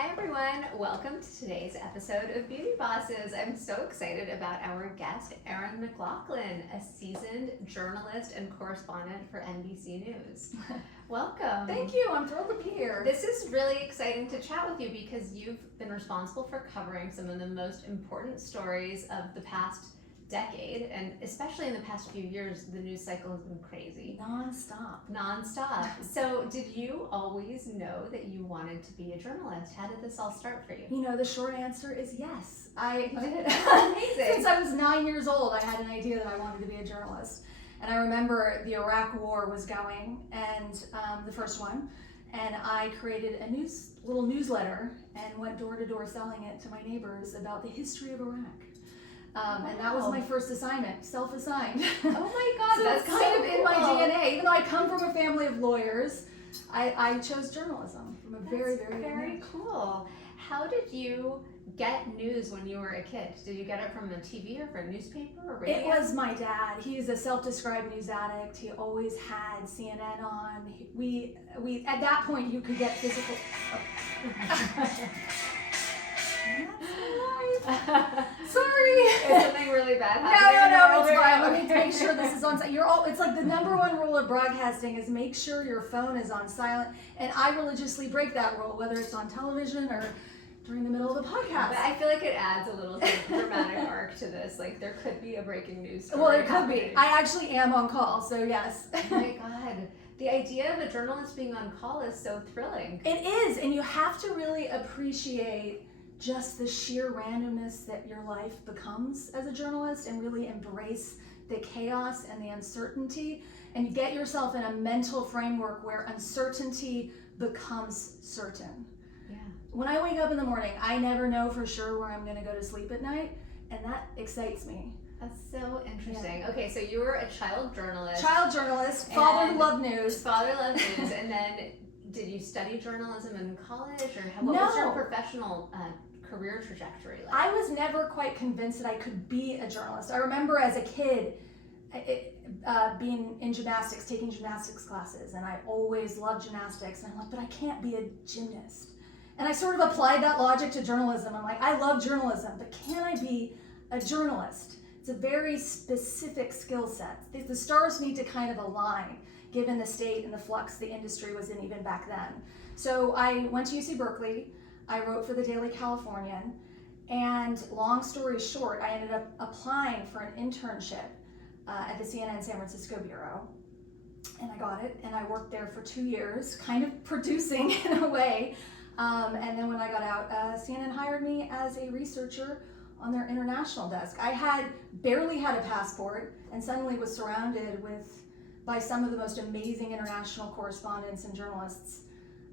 Hi everyone, welcome to today's episode of Beauty Bosses. I'm so excited about our guest, Erin McLoughlin, a seasoned journalist and correspondent for NBC News. Welcome. Thank you, I'm thrilled to be here. This is really exciting to chat with you because you've been responsible for covering some of the most important stories of the past decade, and especially in the past few years, the news cycle has been crazy. Non-stop. So did you always know that you wanted to be a journalist? How did this all start for you? You know, the short answer is yes. Amazing. Since I was 9 years old, I had an idea that I wanted to be a journalist. And I remember the Iraq War was going, and the first one, and I created a little newsletter and went door to door selling it to my neighbors about the history of Iraq. And that was my first assignment, self-assigned. Oh my God, So that's kind so of in my DNA. Even though I come from a family of lawyers, I chose journalism from a very cool. How did you get news when you were a kid? Did you get it from a TV or from a newspaper or radio? It was my dad. He's a self-described news addict. He always had CNN on. We at that point you could get physical. Sorry. Is something really bad happening? No, it's fine. Let me make sure this is on silent. It's like the number one rule of broadcasting is make sure your phone is on silent. And I religiously break that rule, whether it's on television or during the middle of the podcast. But I feel like it adds a little dramatic arc to this. Like there could be a breaking news story. Well, it could be. I actually am on call, so yes. Oh my God. The idea of a journalist being on call is so thrilling. It is, and you have to really appreciate just the sheer randomness that your life becomes as a journalist and really embrace the chaos and the uncertainty and get yourself in a mental framework where uncertainty becomes certain. Yeah. When I wake up in the morning, I never know for sure where I'm going to go to sleep at night, and that excites me. That's so interesting. Yeah. Okay, so you were a child journalist. Father who loved news. Father loved news, and then did you study journalism in college, or what was your professional career trajectory like? I was never quite convinced that I could be a journalist. I remember as a kid being in gymnastics, taking gymnastics classes, and I always loved gymnastics, and I'm like, but I can't be a gymnast. And I sort of applied that logic to journalism. I'm like, I love journalism, but can I be a journalist? It's a very specific skill set. The stars need to kind of align, given the state and the flux the industry was in even back then. So I went to UC Berkeley. I wrote for the Daily Californian, and long story short, I ended up applying for an internship at the CNN San Francisco Bureau, and I got it, and I worked there for 2 years, kind of producing in a way, and then when I got out, CNN hired me as a researcher on their international desk. I had barely had a passport, and suddenly was surrounded by some of the most amazing international correspondents and journalists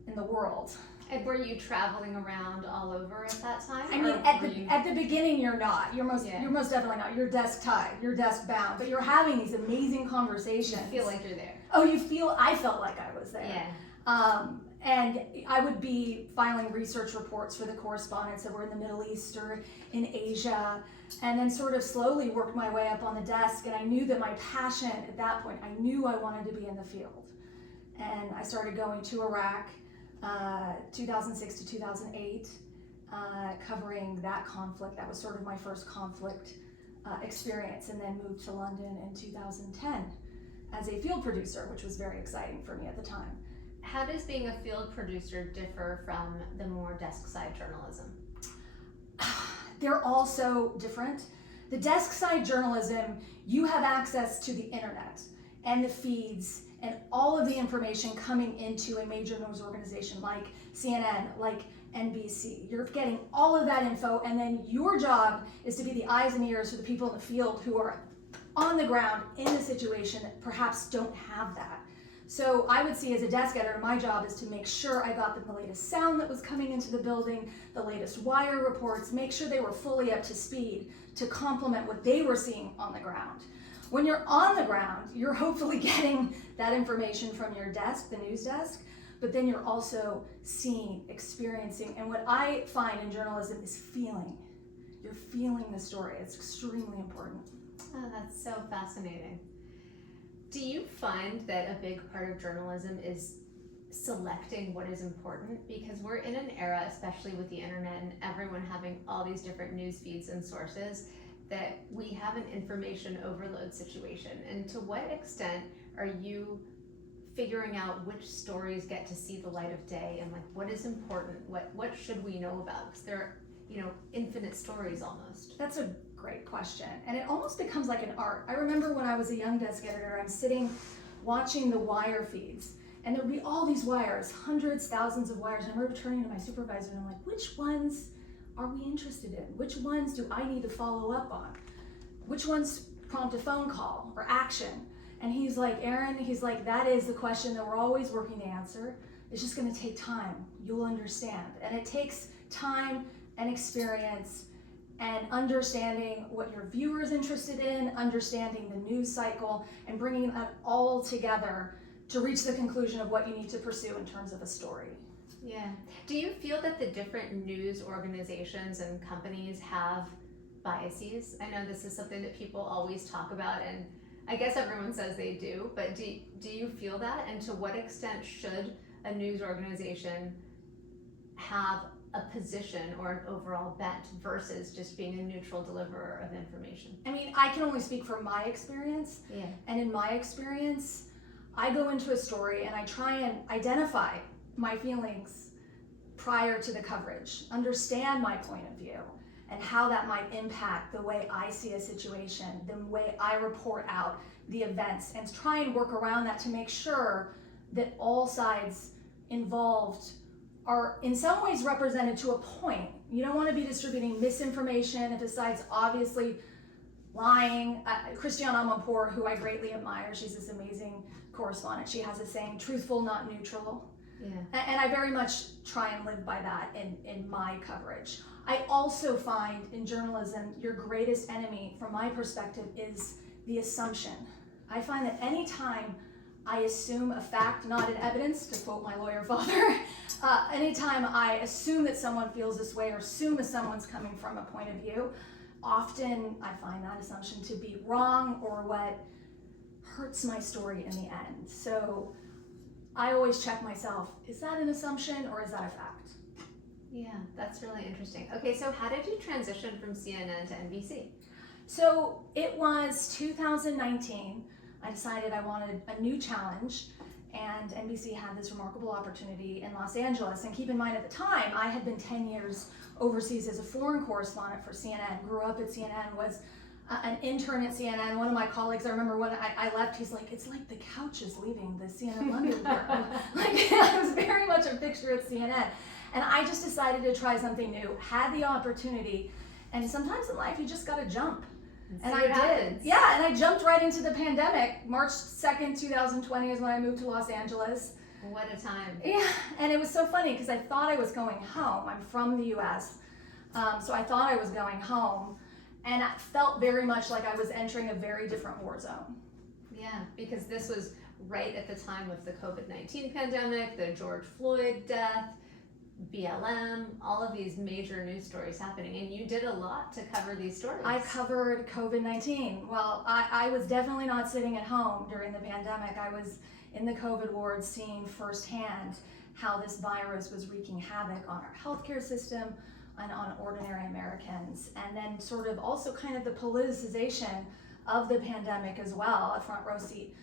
in the world. And were you traveling around all over at that time? I mean, at the beginning, you're not. You're most definitely not. You're desk tied. You're desk bound. But you're having these amazing conversations. You feel like you're there. Oh, I felt like I was there. Yeah. And I would be filing research reports for the correspondents that were in the Middle East or in Asia, and then sort of slowly worked my way up on the desk. And I knew that my passion at that point, I knew I wanted to be in the field. And I started going to Iraq. 2006 to 2008, covering that conflict. That was sort of my first conflict experience, and then moved to London in 2010 as a field producer, which was very exciting for me at the time. How does being a field producer differ from the more desk side journalism? They're all so different. The desk side journalism, you have access to the internet and the feeds and all of the information coming into a major news organization like CNN, like NBC. You're getting all of that info, and then your job is to be the eyes and ears for the people in the field who are on the ground in the situation that perhaps don't have that. So I would see as a desk editor, my job is to make sure I got the latest sound that was coming into the building, the latest wire reports, make sure they were fully up to speed to complement what they were seeing on the ground. When you're on the ground, you're hopefully getting that information from your desk, the news desk, but then you're also seeing, experiencing, and what I find in journalism is feeling. You're feeling the story. It's extremely important. Oh, that's so fascinating. Do you find that a big part of journalism is selecting what is important, because we're in an era, especially with the internet and everyone having all these different news feeds and sources, that we have an information overload situation. And to what extent are you figuring out which stories get to see the light of day, and like what is important, what should we know about? Because there are, infinite stories almost. That's a great question, and it almost becomes like an art. I remember when I was a young desk editor, I'm sitting watching the wire feeds, and there would be all these wires, hundreds, thousands of wires, and I remember turning to my supervisor and I'm like, which ones are we interested in? Which ones do I need to follow up on? Which ones prompt a phone call or action? And he's like, Erin, that is the question that we're always working to answer. It's just gonna take time. You'll understand. And it takes time and experience and understanding what your viewer is interested in, understanding the news cycle, and bringing that all together to reach the conclusion of what you need to pursue in terms of a story. Yeah. Do you feel that the different news organizations and companies have biases? I know this is something that people always talk about, and I guess everyone says they do, but do you feel that? And to what extent should a news organization have a position or an overall bent versus just being a neutral deliverer of information? I mean, I can only speak from my experience. Yeah. And in my experience, I go into a story and I try and identify my feelings prior to the coverage, understand my point of view, and how that might impact the way I see a situation, the way I report out the events, and try and work around that to make sure that all sides involved are in some ways represented to a point. You don't want to be distributing misinformation if a side's obviously lying. Christiane Amanpour, who I greatly admire, she's this amazing correspondent. She has a saying, truthful, not neutral. Yeah. And I very much try and live by that in my coverage. I also find in journalism, your greatest enemy, from my perspective, is the assumption. I find that anytime I assume a fact, not an evidence, to quote my lawyer father, anytime I assume that someone feels this way or assume that someone's coming from a point of view, often I find that assumption to be wrong or what hurts my story in the end. So I always check myself, is that an assumption or is that a fact? Yeah, that's really interesting. Okay, so how did you transition from CNN to NBC? So it was 2019. I decided I wanted a new challenge, and NBC had this remarkable opportunity in Los Angeles. And keep in mind, at the time, I had been 10 years overseas as a foreign correspondent for CNN, grew up at CNN, was an intern at CNN. One of my colleagues, I remember when I left, he's like, it's like the couch is leaving the CNN London bureau. Like, I was very much a fixture at CNN. And I just decided to try something new, had the opportunity, and sometimes in life you just gotta jump. And I did. Yeah, and I jumped right into the pandemic. March 2nd, 2020 is when I moved to Los Angeles. What a time. Yeah, and it was so funny because I thought I was going home. I'm from the US, so I thought I was going home, and it felt very much like I was entering a very different war zone. Yeah, because this was right at the time of the COVID-19 pandemic, the George Floyd death, BLM, all of these major news stories happening, and you did a lot to cover these stories. I covered COVID-19. Well, I was definitely not sitting at home during the pandemic. I was in the COVID ward seeing firsthand how this virus was wreaking havoc on our healthcare system and on ordinary Americans. And then sort of also kind of the politicization of the pandemic as well, a front row seat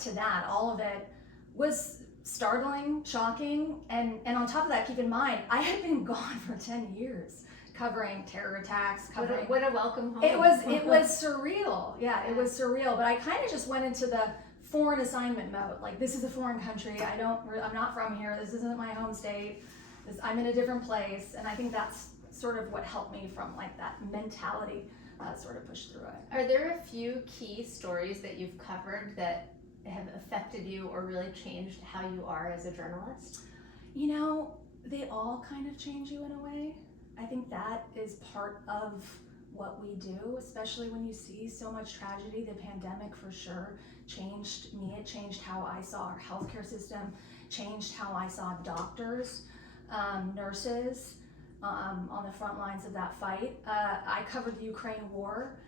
to that. All of it was startling, shocking, and on top of that, keep in mind, I had been gone for 10 years covering terror attacks, covering... What a welcome home. It was surreal. Yeah, it was surreal, but I kind of just went into the foreign assignment mode. Like, this is a foreign country, I'm not from here, this isn't my home state, I'm in a different place, and I think that's sort of what helped me from like that mentality sort of push through it. Are there a few key stories that you've covered that have affected you or really changed how you are as a journalist? You know, they all kind of change you in a way. I think that is part of what we do, especially when you see so much tragedy. The pandemic for sure changed me. It changed how I saw our healthcare system, changed how I saw doctors, nurses on the front lines of that fight. I covered the Ukraine war.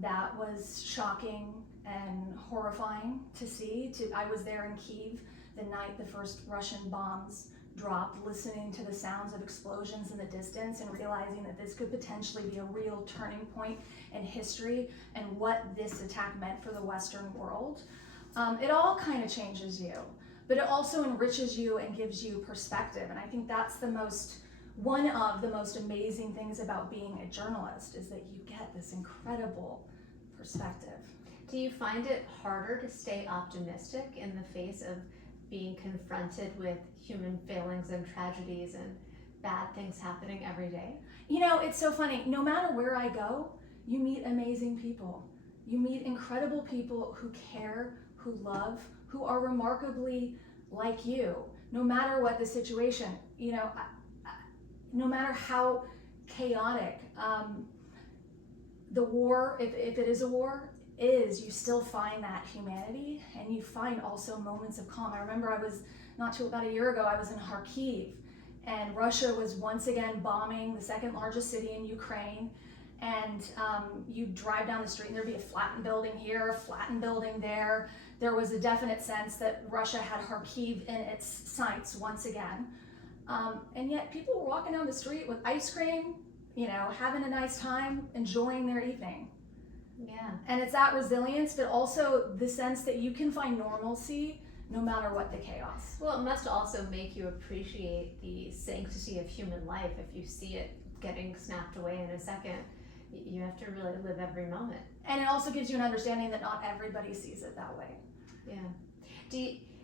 That was shocking and horrifying to see. I was there in Kyiv the night the first Russian bombs dropped, listening to the sounds of explosions in the distance and realizing that this could potentially be a real turning point in history and what this attack meant for the Western world. It all kind of changes you, but it also enriches you and gives you perspective. And I think that's one of the most amazing things about being a journalist, is that you get this incredible perspective. Do you find it harder to stay optimistic in the face of being confronted with human failings and tragedies and bad things happening every day? You know, it's so funny. No matter where I go, you meet amazing people. You meet incredible people who care, who love, who are remarkably like you. No matter what the situation, you know, no matter how chaotic the war, if it is a war, you still find that humanity, and you find also moments of calm. I remember about a year ago, I was in Kharkiv, and Russia was once again bombing the second largest city in Ukraine. And you drive down the street and there'd be a flattened building here, a flattened building there. There was a definite sense that Russia had Kharkiv in its sights once again. And yet people were walking down the street with ice cream, you know, having a nice time, enjoying their evening. Yeah. And it's that resilience, but also the sense that you can find normalcy no matter what the chaos. Well, it must also make you appreciate the sanctity of human life. If you see it getting snapped away in a second, you have to really live every moment. And it also gives you an understanding that not everybody sees it that way. Yeah.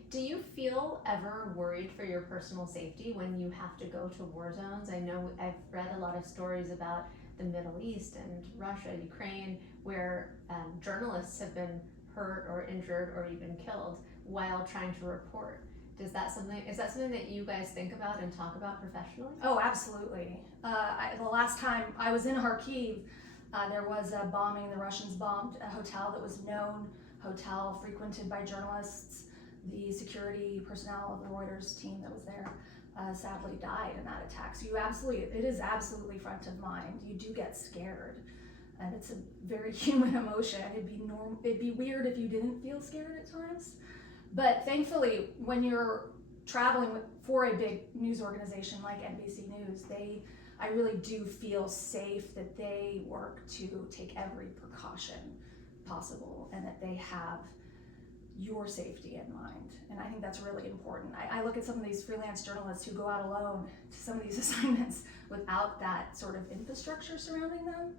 Do you feel ever worried for your personal safety when you have to go to war zones? I know I've read a lot of stories about the Middle East and Russia, Ukraine, where journalists have been hurt or injured or even killed while trying to report. Is that something that you guys think about and talk about professionally? Oh, absolutely. The last time I was in Kharkiv, there was a bombing. The Russians bombed a hotel that was known hotel frequented by journalists. The security personnel of the Reuters team that was there sadly died in that attack. So it is absolutely front of mind. You do get scared, and it's a very human emotion. It'd be weird if you didn't feel scared at times. But thankfully, when you're traveling for a big news organization like NBC News, I really do feel safe that they work to take every precaution possible and that they have your safety in mind. And I think that's really important. I look at some of these freelance journalists who go out alone to some of these assignments without that sort of infrastructure surrounding them,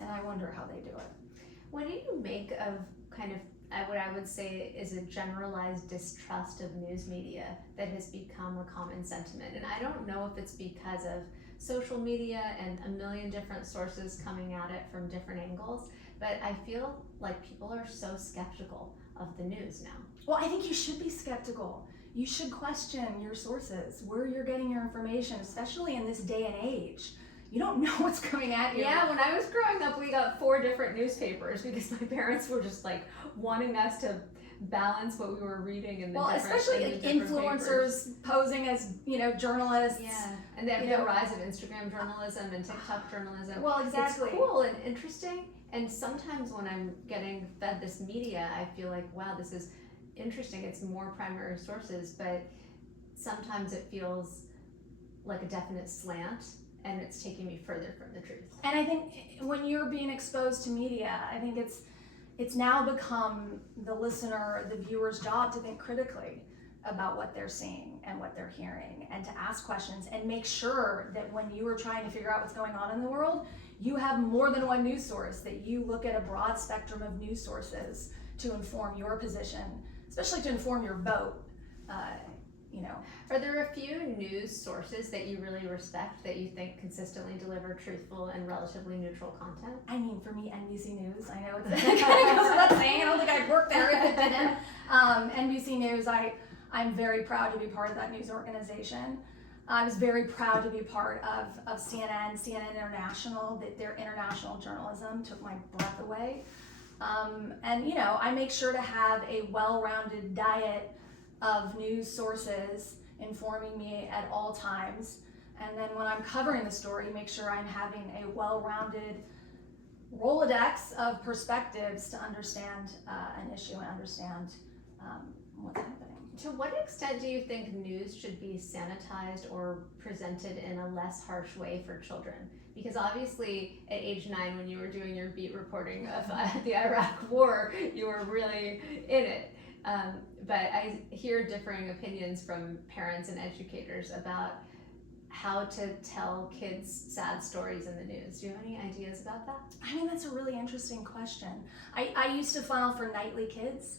and I wonder how they do it. What do you make of kind of what I would say is a generalized distrust of news media that has become a common sentiment? And I don't know if it's because of social media and a million different sources coming at it from different angles, but I feel like people are so skeptical of the news now. Well, I think you should be skeptical. You should question your sources, where you're getting your information, especially in this day and age. You don't know what's coming at you. Yeah, when I was growing up, we got 4 different newspapers because my parents were just like wanting us to balance what we were reading in the especially like influencers papers. Posing as, you know, journalists. Yeah, and then the rise of Instagram journalism and TikTok journalism. Well, exactly. It's cool and interesting. And sometimes when I'm getting fed this media, I feel like, wow, this is interesting. It's more primary sources, but sometimes it feels like a definite slant, and it's taking me further from the truth. And I think when you're being exposed to media, I think it's now become the listener, the viewer's job to think critically about what they're seeing and what they're hearing, and to ask questions and make sure that when you are trying to figure out what's going on in the world, you have more than one news source, that you look at a broad spectrum of news sources to inform your position, especially to inform your vote. Are there a few news sources that you really respect that you think consistently deliver truthful and relatively neutral content? I mean, for me, NBC News. I know it kind of goes without saying. I don't think I'd work there if it didn't. NBC News, I'm very proud to be part of that news organization. I was very proud to be part of CNN International. That their international journalism took my breath away. And you know, I make sure to have a well-rounded diet of news sources informing me at all times. And then when I'm covering the story, make sure I'm having a well-rounded Rolodex of perspectives to understand an issue and understand what's happening. To what extent do you think news should be sanitized or presented in a less harsh way for children? Because obviously at age 9, when you were doing your beat reporting of the Iraq War, you were really in it. But I hear differing opinions from parents and educators about how to tell kids sad stories in the news. Do you have any ideas about that? I mean, that's a really interesting question. I used to file for Nightly Kids.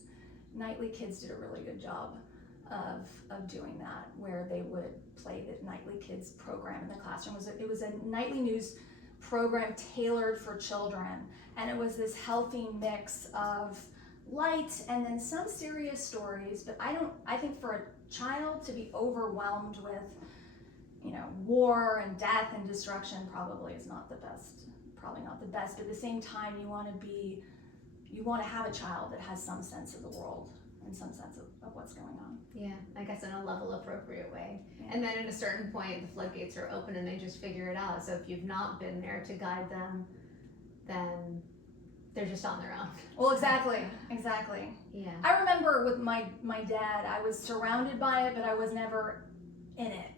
Nightly Kids did a really good job of doing that, where they would play the Nightly Kids program in the classroom. It was a nightly news program tailored for children, and it was this healthy mix of light and then some serious stories. But I think for a child to be overwhelmed with, war and death and destruction probably not the best. But at the same time, you want to have a child that has some sense of the world and some sense of what's going on. Yeah, I guess in a level appropriate way. Yeah. And then at a certain point, the floodgates are open and they just figure it out. So if you've not been there to guide them, then they're just on their own. Well, exactly. Yeah. I remember with my dad, I was surrounded by it, but I was never in it,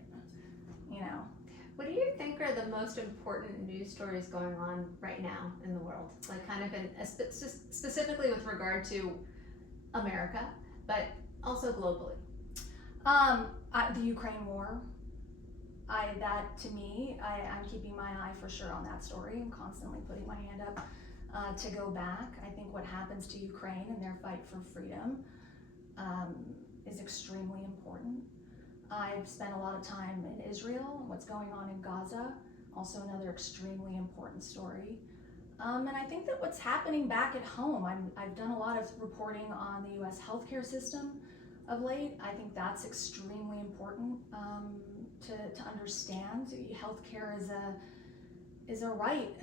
What do you think are the most important news stories going on right now in the world? Like kind of specifically with regard to America, but also globally. The Ukraine war. To me, I'm keeping my eye for sure on that story. I'm constantly putting my hand up to go back. I think what happens to Ukraine and their fight for freedom is extremely important. I've spent a lot of time in Israel and what's going on in Gaza, also another extremely important story. And I think that what's happening back at home, I've done a lot of reporting on the US healthcare system of late. I think that's extremely important to understand. Healthcare is a right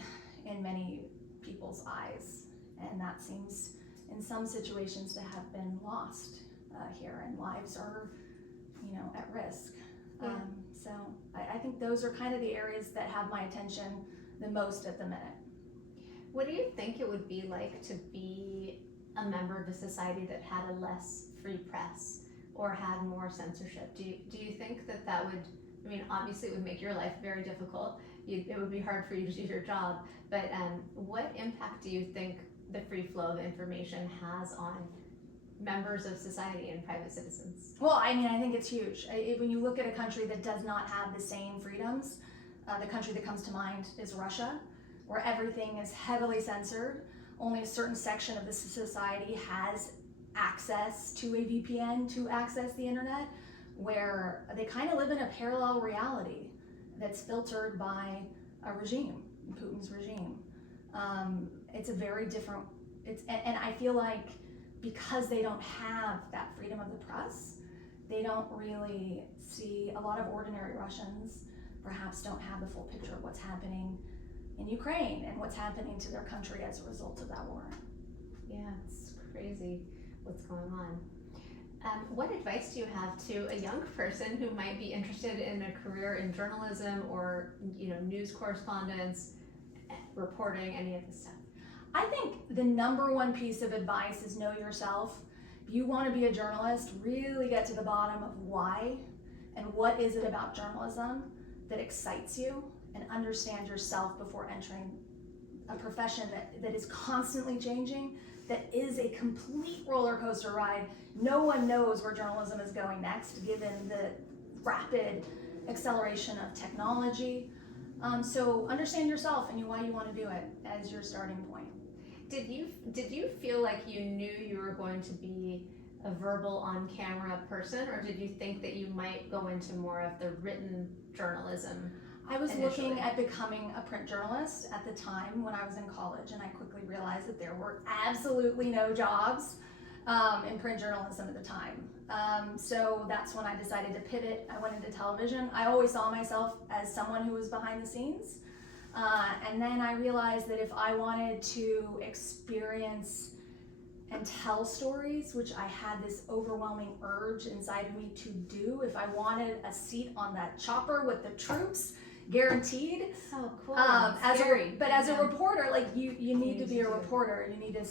in many people's eyes, and that seems in some situations to have been lost here, and lives are at risk. Yeah. So I think those are kind of the areas that have my attention the most at the minute. What do you think it would be like to be a member of a society that had a less free press or had more censorship? Do you think that would, obviously it would make your life very difficult. It would be hard for you to do your job, but what impact do you think the free flow of information has on members of society and private citizens? Well, I think it's huge. When you look at a country that does not have the same freedoms, the country that comes to mind is Russia, where everything is heavily censored. Only a certain section of the society has access to a VPN to access the internet, where they kind of live in a parallel reality that's filtered by a regime, Putin's regime. It's a very different, and I feel like because they don't have that freedom of the press, they don't really see, a lot of ordinary Russians perhaps don't have the full picture of what's happening in Ukraine and what's happening to their country as a result of that war. Yeah, it's crazy what's going on. What advice do you have to a young person who might be interested in a career in journalism or news correspondence, reporting, any of this stuff? I think the number one piece of advice is know yourself. If you want to be a journalist, really get to the bottom of why and what is it about journalism that excites you, and understand yourself before entering a profession that is constantly changing, that is a complete roller coaster ride. No one knows where journalism is going next, given the rapid acceleration of technology. So understand yourself and why you want to do it as your starting point. Did you feel like you knew you were going to be a verbal on-camera person, or did you think that you might go into more of the written journalism? I was initially looking at becoming a print journalist at the time when I was in college, and I quickly realized that there were absolutely no jobs in print journalism at the time. So that's when I decided to pivot. I went into television. I always saw myself as someone who was behind the scenes. And then I realized that if I wanted to experience and tell stories, which I had this overwhelming urge inside of me to do, if I wanted a seat on that chopper with the troops, guaranteed. So cool. As a reporter, like you need to be a reporter. You need to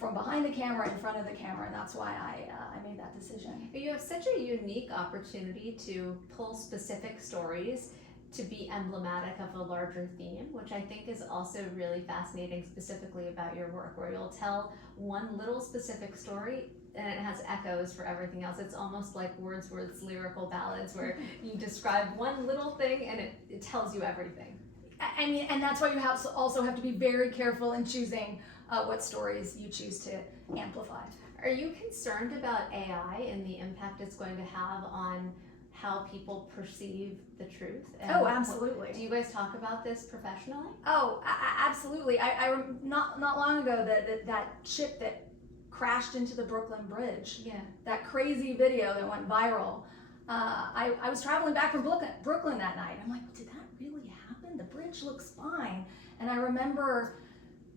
from behind the camera, in front of the camera, and that's why I made that decision. You have such a unique opportunity to pull specific stories to be emblematic of a larger theme, which I think is also really fascinating specifically about your work, where you'll tell one little specific story and it has echoes for everything else. It's almost like Wordsworth's lyrical ballads, where you describe one little thing and it tells you everything. I mean, and that's why you also have to be very careful in choosing what stories you choose to amplify. Are you concerned about AI and the impact it's going to have on how people perceive the truth? And oh, absolutely. Do you guys talk about this professionally? Oh, absolutely. I not long ago that ship that crashed into the Brooklyn Bridge. Yeah. That crazy video that went viral. I was traveling back from Brooklyn that night. I'm like, did that really happen? The bridge looks fine. And I remember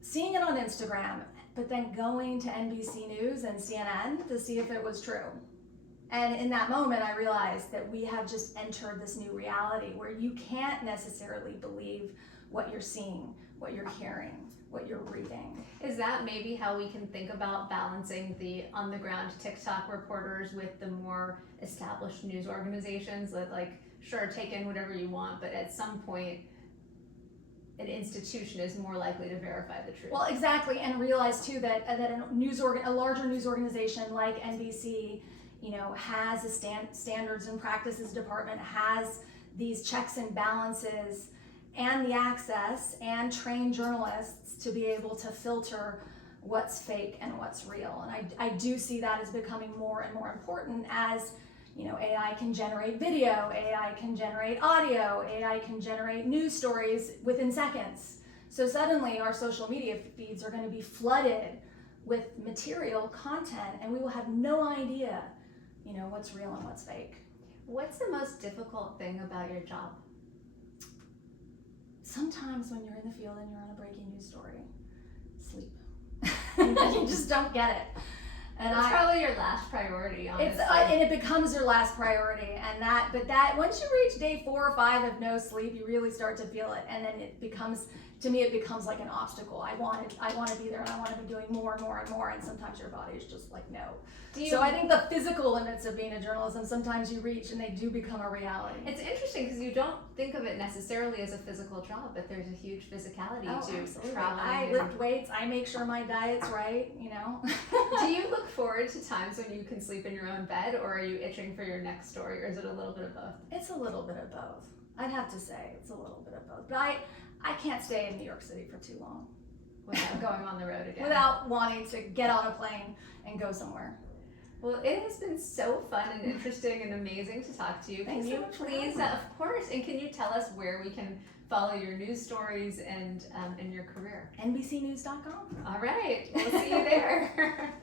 seeing it on Instagram, but then going to NBC News and CNN to see if it was true. And in that moment, I realized that we have just entered this new reality where you can't necessarily believe what you're seeing, what you're hearing, what you're reading. Is that maybe how we can think about balancing the on-the-ground TikTok reporters with the more established news organizations that, like, sure, take in whatever you want, but at some point, an institution is more likely to verify the truth? Well, exactly, and realize too that a larger news organization like NBC, has a standards and practices department, has these checks and balances, and the access and trained journalists to be able to filter what's fake and what's real. And I do see that as becoming more and more important as AI can generate video, AI can generate audio, AI can generate news stories within seconds. So suddenly our social media feeds are going to be flooded with material content, and we will have no idea, what's real and what's fake. What's the most difficult thing about your job? Sometimes when you're in the field and you're on a breaking news story, sleep. You just don't get it. And That's probably your last priority, honestly. And it becomes your last priority, but once you reach day 4 or 5 of no sleep, you really start to feel it, and then it becomes like an obstacle. I want to be there, and I want to be doing more and more and more, and sometimes your body is just like, no. So I think the physical limits of being a journalist, sometimes you reach, and they do become a reality. It's interesting because you don't think of it necessarily as a physical job, but there's a huge physicality to absolutely. traveling. I lift weights, I make sure my diet's right, Do you look forward to times when you can sleep in your own bed, or are you itching for your next story, or is it a little bit of both? It's a little bit of both. I'd have to say it's a little bit of both. But I can't stay in New York City for too long. Without going on the road again. Without wanting to get on a plane and go somewhere. Well, it has been so fun and interesting and amazing to talk to you. Thanks Can so you much for please, having me. of course, and can you tell us where we can follow your news stories and your career? NBCnews.com. All right, we'll see you there.